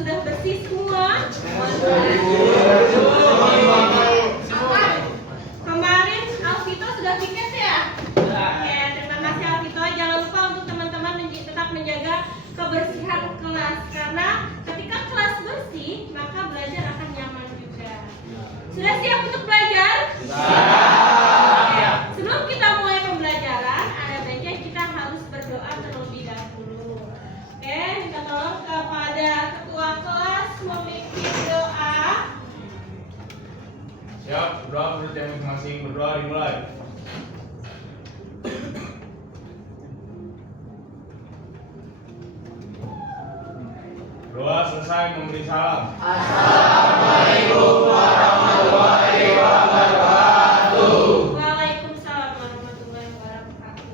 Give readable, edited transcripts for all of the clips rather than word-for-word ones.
sudah bersih semua? Kemarin Alvito sudah piket ya? Oke, terima kasih Alvito. Jangan lupa untuk teman-teman tetap menjaga kebersihan kelas, karena ketika kelas bersih maka belajar akan nyaman juga. Sudah siap untuk belajar? Sebelum kita mulai pembelajaran, ada baiknya kita harus berdoa terlebih dahulu. Oke, minta tolong kepada ketua kelas memimpin doa. Siap, berdoa menurut yang masing-masing. Berdoa dimulai. Doa selesai memberi salam. Assalamualaikum warahmatullahi wabarakatuh. Waalaikumsalam warahmatullahi wabarakatuh.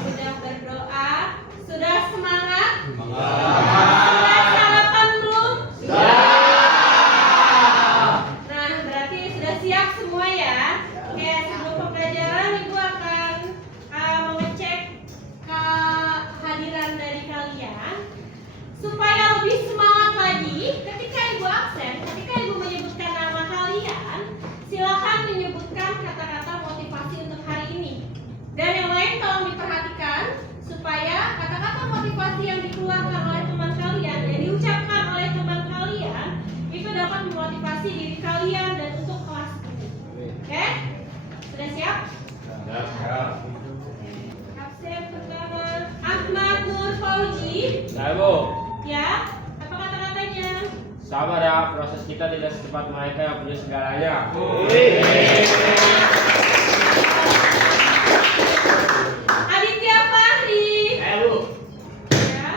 Sudah berdoa? Sudah semangat? Sudah sarapan belum? Nah, berarti sudah siap semua ya. Oke, sebelum pembelajaran Ibu akan mengecek kehadiran dari kalian supaya lebih semangat lagi. Ketika Ibu absen, ketika Ibu menyebutkan nama kalian, silakan menyebutkan kata-kata motivasi untuk hari ini. Dan yang lain tolong diperhatikan supaya kata-kata motivasi yang dikeluarkan oleh teman kalian, yang diucapkan oleh teman kalian, itu dapat memotivasi diri kalian dan untuk kelas ini. Oke? Sudah siap? Siap. Absen pertama Ahmad Nur Fauzi. Saya Bu, Ya, apa kata-katanya? sabar ya, proses kita tidak secepat mereka yang punya segalanya. Aditya Fahri. Bu, Ya.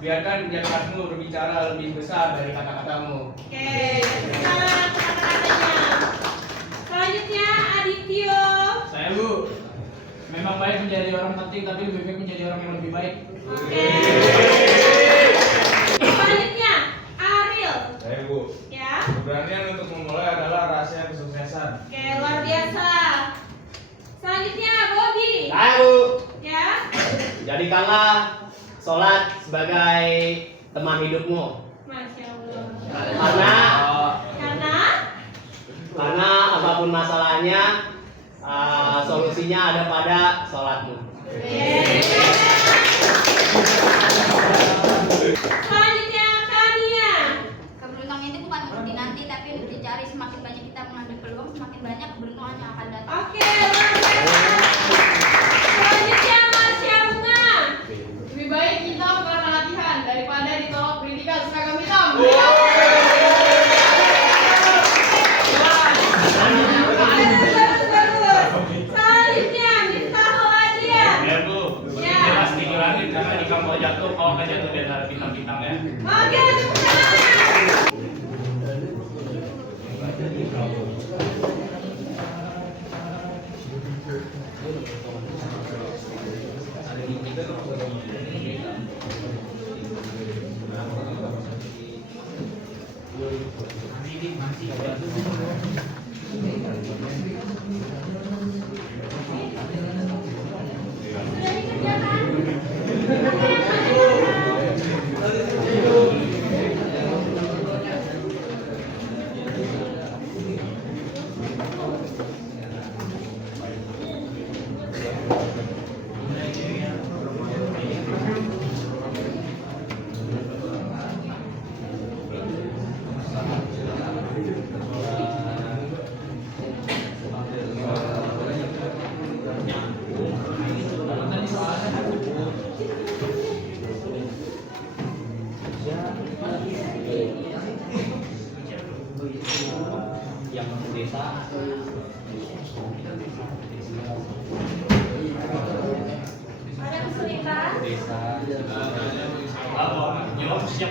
biarkan kebijakanmu berbicara lebih besar dari kata-katamu. Oke, sekarang kata-katanya. Selanjutnya Adityo. Saya Bu, memang baik menjadi orang penting, tapi lebih baik menjadi orang yang lebih baik. Oke. Selanjutnya Ariel. Saya Bu, Ya. keberanian untuk memulai adalah rahasia kesuksesan. Oke, luar biasa. Selanjutnya Bobby. Saya Bu, Ya. jadikanlah sholat sebagai teman hidupmu. Masya Allah. Karena apapun masalahnya, solusinya ada pada sholatmu. Selanjutnya Kania. Keberuntungan itu bukan untuk dinanti, tapi untuk dicari. Semakin banyak kita mengambil peluang, semakin banyak keberuntungan yang akan datang. Oke, luar biasa. Selanjutnya Mas Syarunga. Lebih baik kita karena latihan daripada ditolak pendidikan seragam hitam. Selanjutnya Miftahul Adian. Ya Bu, Ya. jelas tinggi lagi karena jika mau jatuh, kalau nggak jatuh di antara bintang-bintangnya. Oke, tepuk tangan. Sudah dikerjakan? Oke, Yang desa ada kesulitan? Jawab siap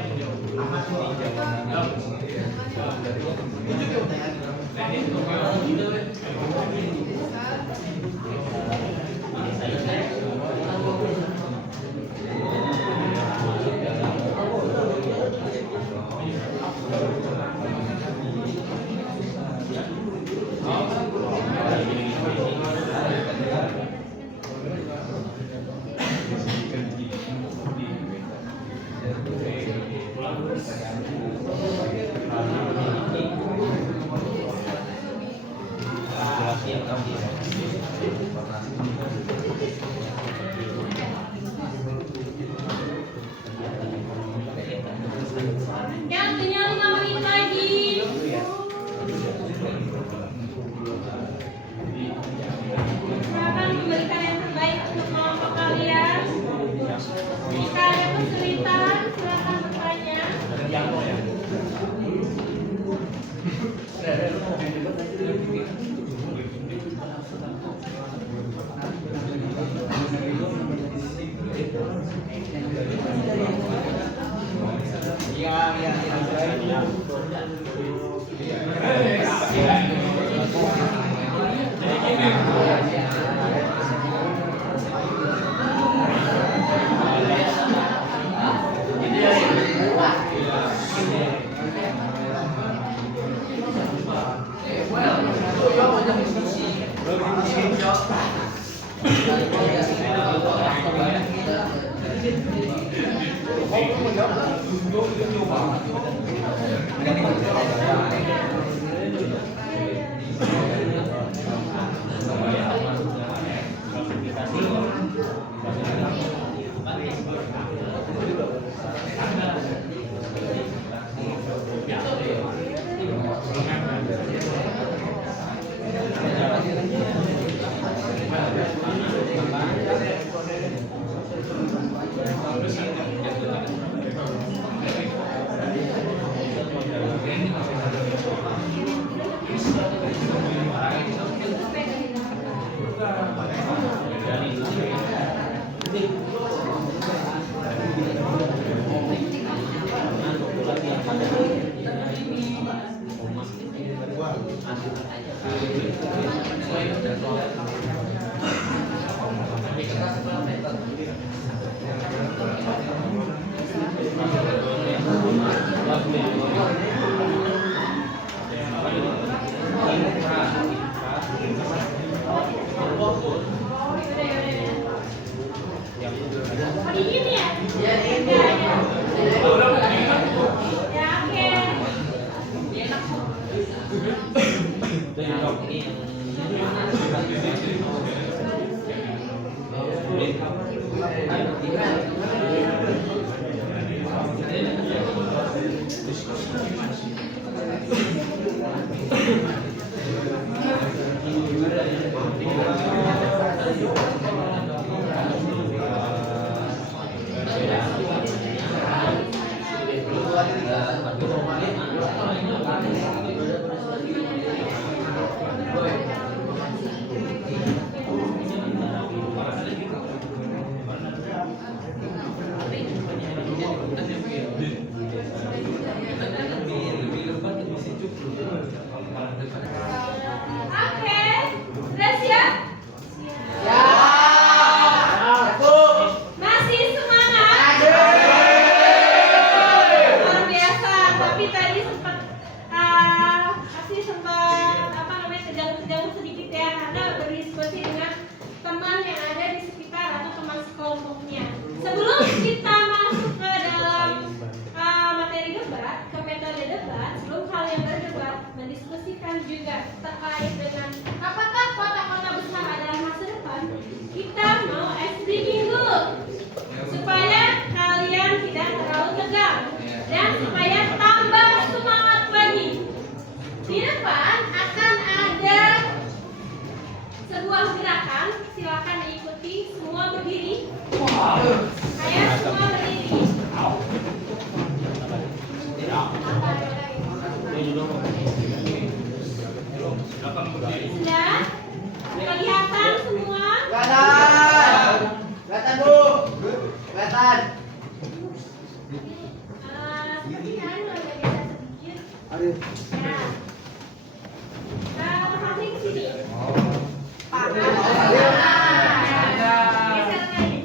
Yang punya 5 menit lagi. Silakan memberikan yang terbaik untuk kelompok kalian. Jika ada kesulitan, silakan bertanya. Hari ini ya? Ya, oke. Oke, sudah siap? Masih semangat? Luar biasa, tapi tadi sempat tegang-tegang sedikit ya, karena berdiskusi dengan teman yang ada di sekitar atau teman sekelompoknya. Sebelum kita masuk ke dalam materi debat, ke metode debat, sebelum kalian berdebat, mendiskusikan juga terkait dengan apakah kota-kota besar adalah masa depan, kita mau ice breaking dulu supaya kalian tidak terlalu tegang dan supaya tambah semangat lagi. Di depan akan ada sebuah gerakan, silakan diikuti, semua berdiri. Saya semua berdiri. Sudah? Kelihatan semua? Kelihatan Bu. Kelihatan. Sepertinya ada beda sedikit. Aduh. Ya. Pak Fahri ke sini. Pak geser lagi.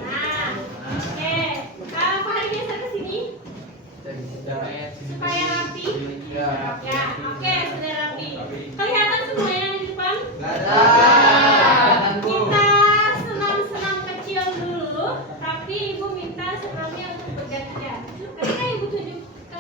Nah, oke. Pak Fahri geser ke sini supaya rapi. Ya, oke, sudah rapi. Kelihatan semua yang di depan? Kita senam-senam kecil dulu, tapi Ibu minta senamnya untuk bergantian. Ketika Ibu tunjuk ke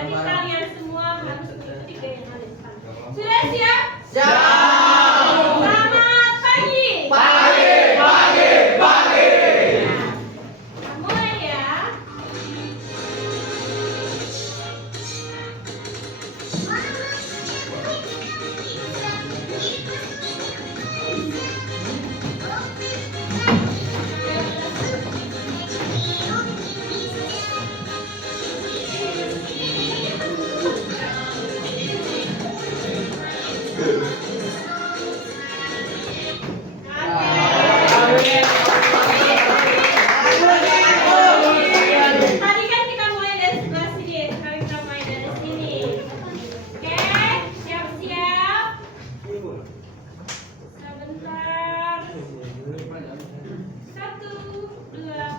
Berarti kalian semua harus mengikuti gaya yang ada di depan. Sudah siap? Siap. Selamat pagi. Pagi, pagi, pagi. Nah, mulai ya. Tadi kan kita mulai dari sebelah sini, sekarang kita mulai dari sini. Oke, siap-siap. Sebentar. 1, 2.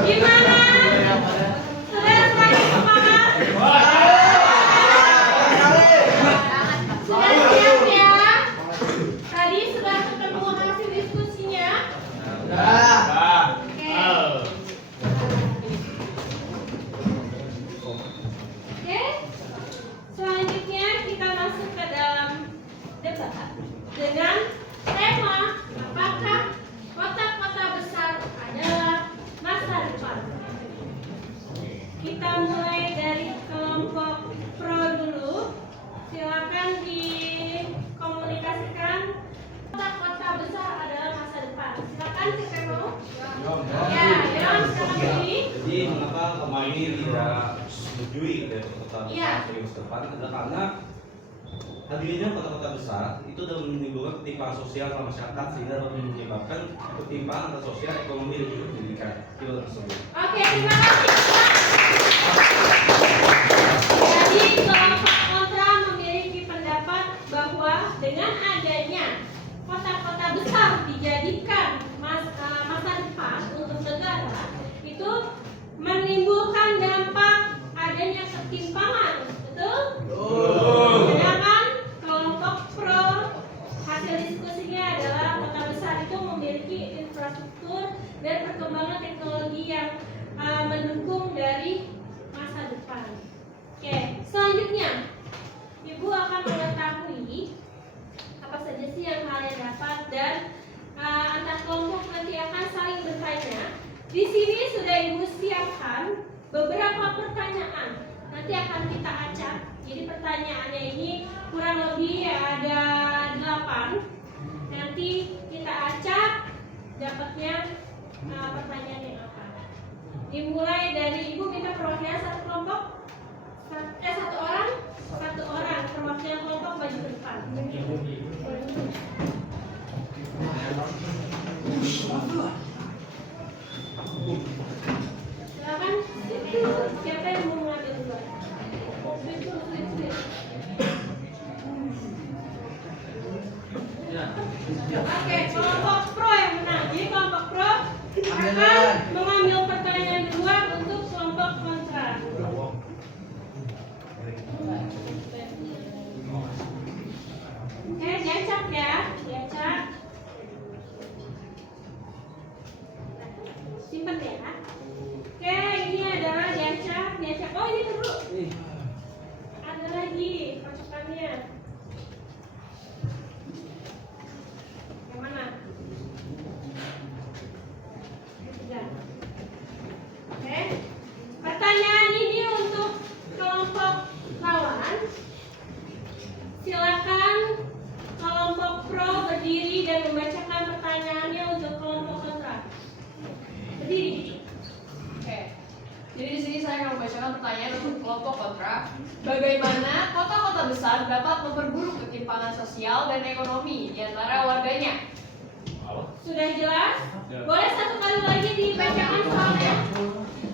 Gimana? Sudah semakin semangat? Sudah siap ya? Tadi sudah ketemu hasil diskusinya? Oke. Selanjutnya kita masuk ke dalam debat dengan tema apakah kota-kota besar adalah masa depan. Kita mulai dari kelompok pro dulu. Silakan dikomunikasikan kota-kota besar adalah masa depan. Silakan siapa yang mau? Ya, Yon, silakan sini. Jadi mengapa kami tidak menyetujui dari kota Iya. besar serius depan adalah karena hadirnya kota-kota besar itu dapat menimbulkan ketimpangan sosial dalam masyarakat sehingga dapat menyebabkan ketimpangan antara sosial, ekonomi dan juga pendidikan di kota tersebut. Oke, terima kasih. Jadi kelompok kontra memiliki pendapat bahwa dengan adanya kota-kota besar dijadikan masa depan untuk negara itu menimbulkan dampak adanya ketimpangan, betul? Sedangkan kelompok pro hasil diskusinya adalah kota besar itu memiliki infrastruktur dan perkembangan teknologi yang mendukung dari masa depan. Oke, selanjutnya Ibu akan mengetahui apa saja sih yang kalian dapat dan antar kelompok nanti akan saling bertanya. Di sini sudah Ibu siapkan beberapa pertanyaan. Nanti akan kita acak. Jadi pertanyaannya ini kurang lebih ada 8. Nanti kita acak dapatnya pertanyaan yang apa. Dimulai dari Ibu minta perwakilan satu kelompok. Satu orang perwakilan kelompok maju ke depan. Silakan. Siapa yang mau mengambil duluan? Oke, kelompok pro yang menang. Jadi kelompok pro akan mengambil pertanyaan duluan untuk kelompok kontra. Oke, diacak ya, diacak. Simpen ya. Oke, ini adalah diacak. Oh, ini dulu. Ada lagi masukannya. Yang mana? Tiga. Oke. Pertanyaan ini untuk kelompok lawan. Silakan kelompok pro berdiri dan membacakan pertanyaannya untuk kelompok kontra. Berdiri. Oke. Jadi di sini saya akan membacakan pertanyaan untuk kelompok kontra. Bagaimana kota-kota besar dapat memperburuk ketimpangan sosial dan ekonomi di antara warganya? Sudah jelas? Boleh satu kali lagi dibacakan soalnya?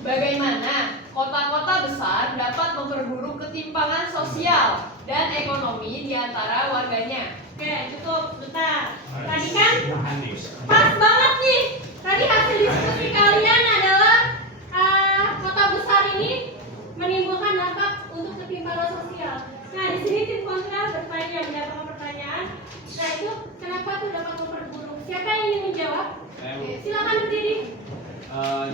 Bagaimana kota-kota besar dapat memperburuk ketimpangan ketimpangan sosial dan ekonomi di antara warganya. Oke, cukup, bentar. Tadi kan pas banget nih. Tadi hasil diskusi kalian adalah kota besar ini menimbulkan dampak untuk ketimpangan sosial. Nah, di sini tim kontra bertanya, mendapatkan pertanyaan. Nah, itu kenapa tuh dapat memperburuk? Siapa yang ingin menjawab? Silakan berdiri.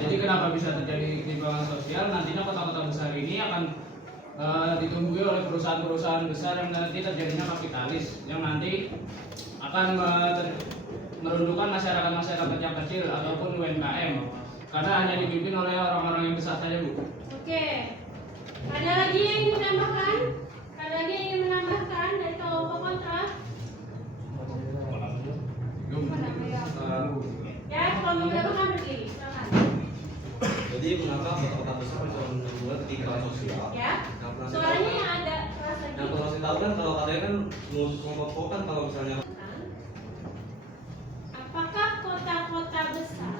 Jadi kenapa bisa terjadi ketimpangan sosial? Nantinya kota-kota besar ini akan ditumbuhi oleh perusahaan-perusahaan besar yang nanti terjadinya kapitalis, yang nanti akan merundukkan masyarakat-masyarakat yang kecil ataupun UMKM, karena hanya dipimpin oleh orang-orang yang besar saja, Bu. Oke. Ada lagi yang ingin menambahkan? Ada lagi yang ingin menambahkan dari kelompok kontra? Ya, kalau mau menambahkan berdiri. Silakan. Jadi mengapa kota-kota besar bisa menimbulkan ketimpangan sosial? Ya. Karena Suaranya yang ada keras lagi. yang perlu saya tahu kan kalau katanya kan kelompok kan kalau misalnya Apakah kota-kota besar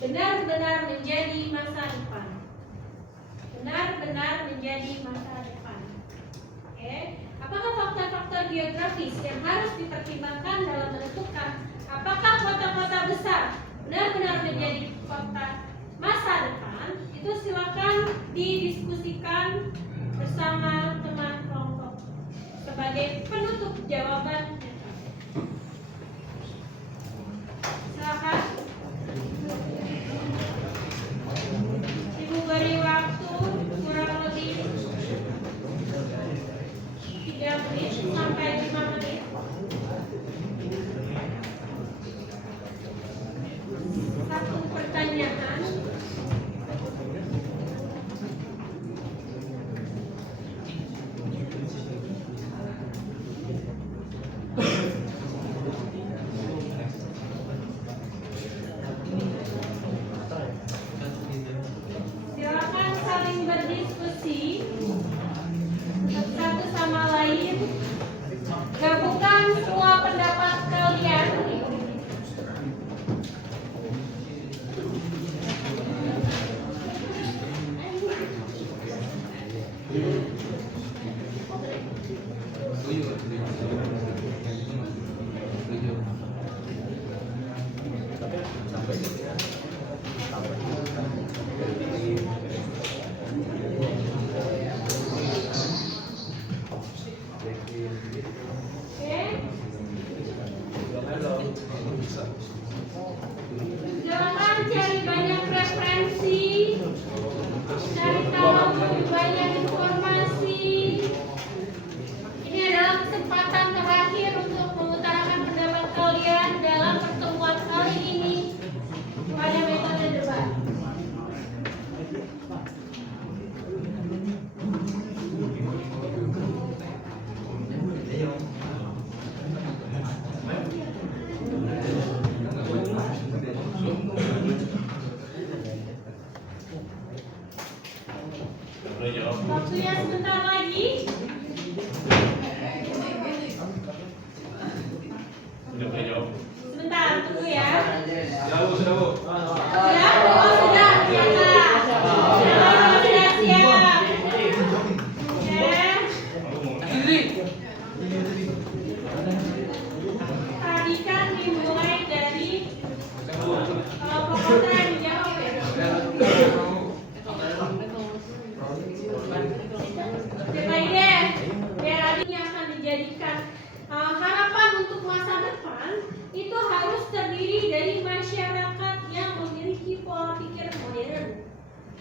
benar-benar menjadi masa depan? Benar-benar menjadi masa depan. Oke. Apakah faktor-faktor geografis yang harus dipertimbangkan dalam menentukan apakah kota-kota besar benar-benar menjadi kota masa depan? Itu silakan didiskusikan bersama teman kelompok sebagai penutup jawaban. Silakan. Ibu beri waktu kurang lebih 3 menit sampai 5 menit. Satu pertanyaan. Silakan saling berdiskusi satu sama lain. Gabungkan semua pendapat kalian. Silakan cari banyak referensi, cari tahu banyak informasi. Ini adalah kesempatan terakhir untuk mengutarakan pendapat kalian dalam pertemuan kali ini pada metode debat. Waktunya sebentar lagi. Sebentar, tunggu ya. sudah Bu. Ya, oh sudah, siap. Sudah siap. Tadi kan dimulai dari kelompok kontra yang dijawab ya. Coba deh, biar ini akan dijadikan harapan untuk masa depan itu harus terdiri dari masyarakat yang memiliki pola pikir modern,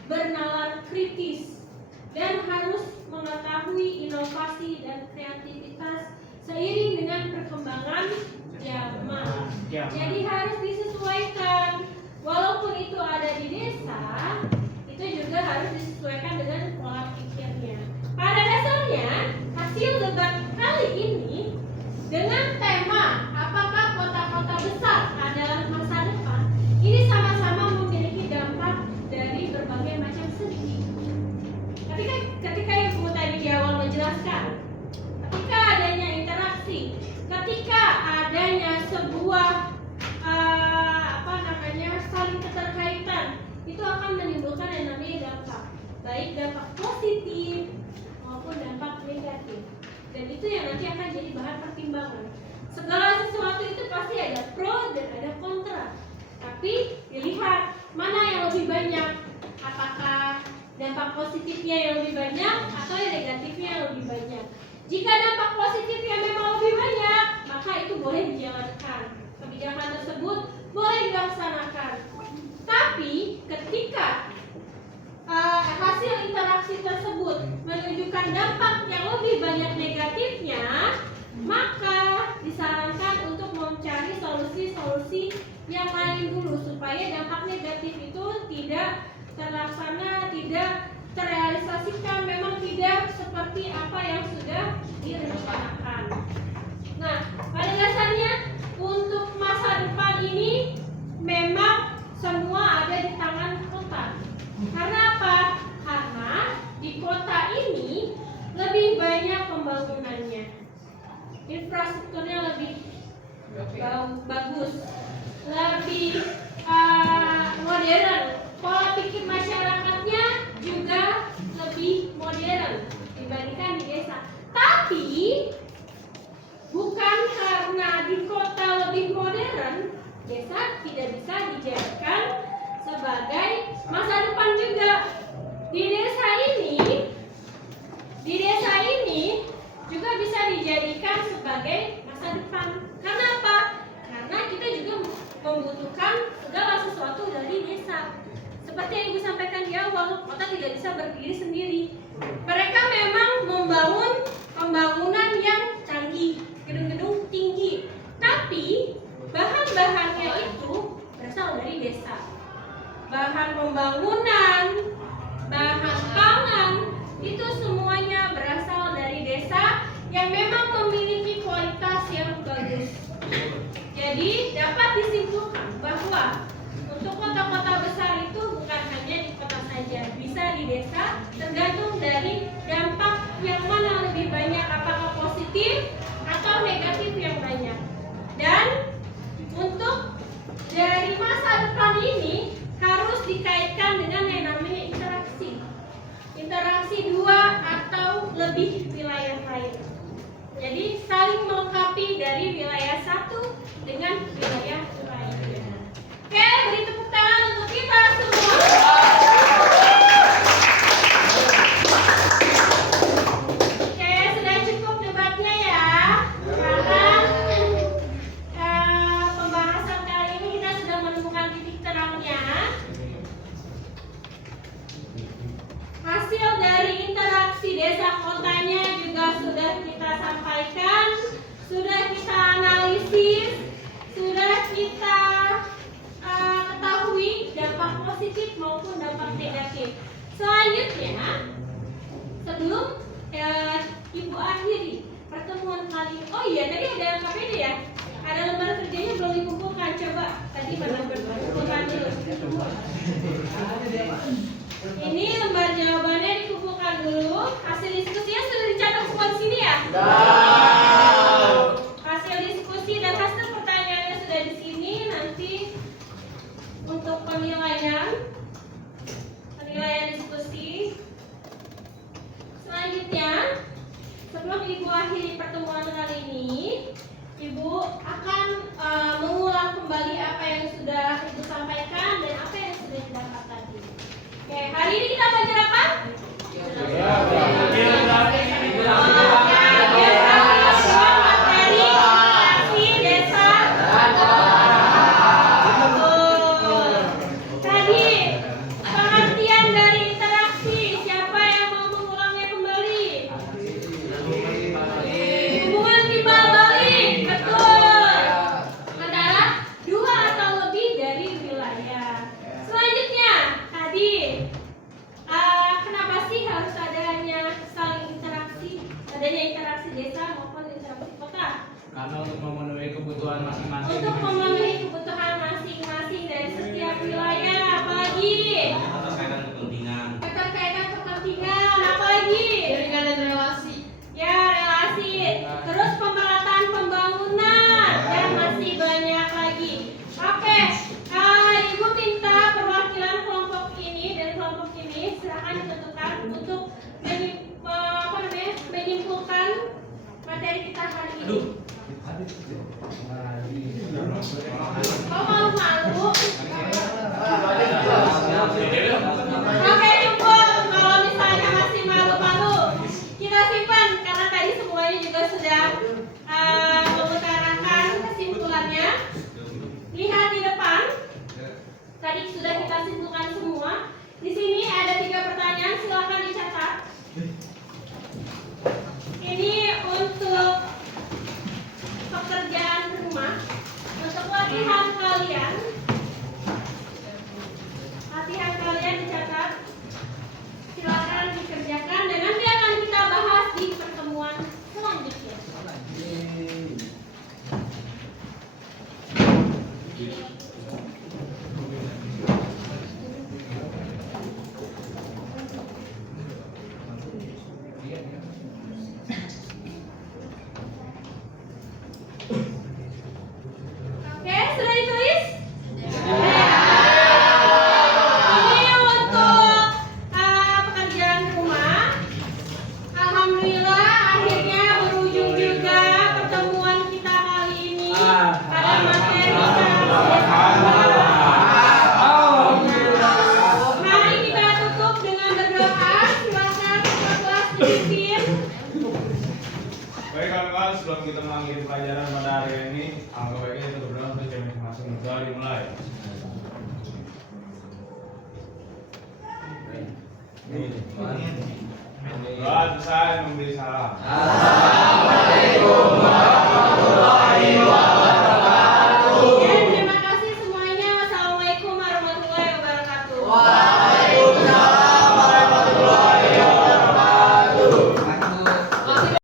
bernalar kritis, dan harus mengetahui inovasi dan kreativitas seiring dengan perkembangan zaman. Jadi harus disesuaikan, walaupun itu ada di desa, itu juga harus disesuaikan dengan pola pikirnya. Pada dasarnya, hasil debat kali ini dengan tema apakah kota-kota besar adalah masa depan, ini sama-sama memiliki dampak dari berbagai macam segi. Ketika Ibu tadi di awal menjelaskan, ketika adanya interaksi, ketika adanya sebuah saling keterkaitan pasti ada pro dan ada kontra. Tapi dilihat mana yang lebih banyak, apakah dampak positifnya yang lebih banyak atau yang negatifnya yang lebih banyak. Jika dampak positifnya memang lebih banyak, maka itu boleh dijalankan. Kebijakan tersebut boleh dilaksanakan. Tapi ketika hasil interaksi tersebut menunjukkan dampak yang lebih banyak negatifnya, maka disarankan untuk mencari solusi-solusi yang lain dulu supaya dampak negatif itu tidak terlaksana, tidak terrealisasikan, memang tidak seperti apa yang sudah direncanakan. Nah, pada dasarnya untuk masa depan ini memang semua ada di tangan kota. Karena apa? Karena di kota ini lebih banyak pembangunannya, infrastrukturnya lebih bagus, lebih modern, pola pikir masyarakatnya juga lebih modern dibandingkan di desa. Tapi bukan karena di kota lebih modern, desa tidak bisa dijadikan sebagai masa depan juga. Di desa ini juga bisa dijadikan sebagai masa depan. Karena apa? Karena kita juga membutuhkan segala sesuatu dari desa. Seperti yang Ibu sampaikan di awal, kota tidak bisa berdiri sendiri. Mereka memang membangun pembangunan yang canggih, gedung-gedung tinggi, tapi bahan-bahannya itu berasal dari desa. Bahan pembangunan, bahan pangan, itu semuanya berasal dari desa yang memang memiliki kualitas yang bagus. Jadi dapat disimpulkan bahwa untuk kota-kota besar itu bukan hanya di kota saja, bisa di desa, tergantung dari dampak yang mana lebih banyak, apakah positif atau negatif yang banyak. Dan untuk dari masa depan ini harus dikaitkan dengan yang namanya interaksi dua atau lebih wilayah lain. Jadi saling melengkapi dari wilayah satu dengan wilayah lainnya. Oke, beri tepuk tangan untuk kita semua. Oke, sudah cukup debatnya ya. Sekarang pembahasan kali ini kita sudah menemukan titik terangnya. Hasil dari interaksi desa kotanya juga sudah kita sampaikan, sudah kita analisis, sudah kita ketahui dampak positif maupun dampak negatif. Selanjutnya, sebelum Ibu akhiri pertemuan kali ini, oh iya tadi ada KPD ya, ada lembar kerjanya belum dikumpulkan. Coba tadi mana dikumpulkan dulu. Ini lembar jawabannya dikumpulkan dulu. Hasil diskusinya sudah dicatat semua di sini ya? Hasil diskusi dan hasil pertanyaannya sudah di sini. Nanti untuk penilaian diskusi. Selanjutnya, sebelum Ibu akhiri pertemuan kali ini, Ibu akan mengulang kembali apa yang sudah Ibu sampaikan dan apa yang sudah didapat tadi. Oke, hari ini kita belajar apa? Karena untuk memenuhi kebutuhan masing-masing. Untuk memenuhi kebutuhan masing-masing dari setiap wilayah, apalagi Keterkaitan kepentingan. keterkaitan kepentingan, apalagi Jaringan dan relasi. ya relasi, terus pemerataan pembangunan dan masih banyak lagi. Oke, Ibu minta perwakilan kelompok ini dan kelompok ini silakan ditentukan untuk menyimpulkan materi kita hari ini. Kok malu-malu? Oke, cukup. Kalau misalnya masih malu-malu, kita simpan karena tadi semuanya juga sudah mengutarakan kesimpulannya. Lihat di depan. Tadi sudah kita simpulkan semua. Di sini ada 3 pertanyaan, silakan dicatat. Ini untuk pekerjaan rumah. Untuk latihan kalian. Latihan kalian dicatat. Silakan dikerjakan dan nanti akan kita bahas di pertemuan selanjutnya. Oke, sudah ditulis? Ini untuk pekerjaan rumah. Alhamdulillah akhirnya berujung juga pertemuan kita kali ini pada materi Mari kita tutup dengan berdoa. Silakan ketua kelas dipimpin. Baik kawan-kawan, sebelum kita mengakhiri pelajaran pada hari ini, alangkah baiknya kita berdoa untuk jam masing-masing. Doa dimulai. Doa selesai memberi salam. Assalamualaikum warahmatullahi wabarakatuh.